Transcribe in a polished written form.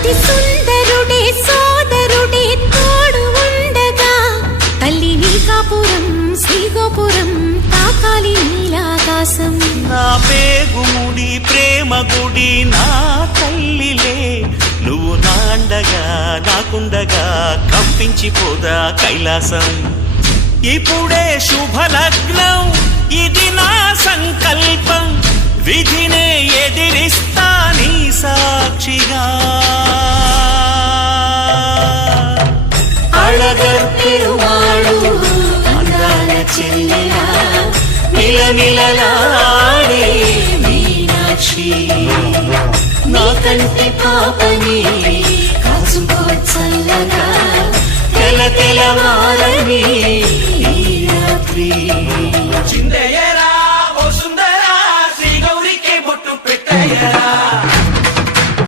అతి సుందరుడే సోదరుడే తోడు ఉండగా తల్లి నీ కాపురం శ్రీగోపురం తాకాలి నీలాకాశం. నా పేగుముడి ప్రేమ గుడి నా తల్లిలే, నువ్వు నాండగా నాకుండగా కంపించిపోదా కైలాసం. ఇప్పుడే శుభలగ్నం ఇది నా సంకల్పం, విధినే ఎదిరిస్తా నీ సాక్షిగా. అళగర్ పెరుమాళు అందాల చెల్లెలా మిలమిలలాడే మీనాక్షి, నా కంటి పాపని కాచుకో చల్లగా తెల తెలవారని ఈ రాత్రి. చిందయ్యే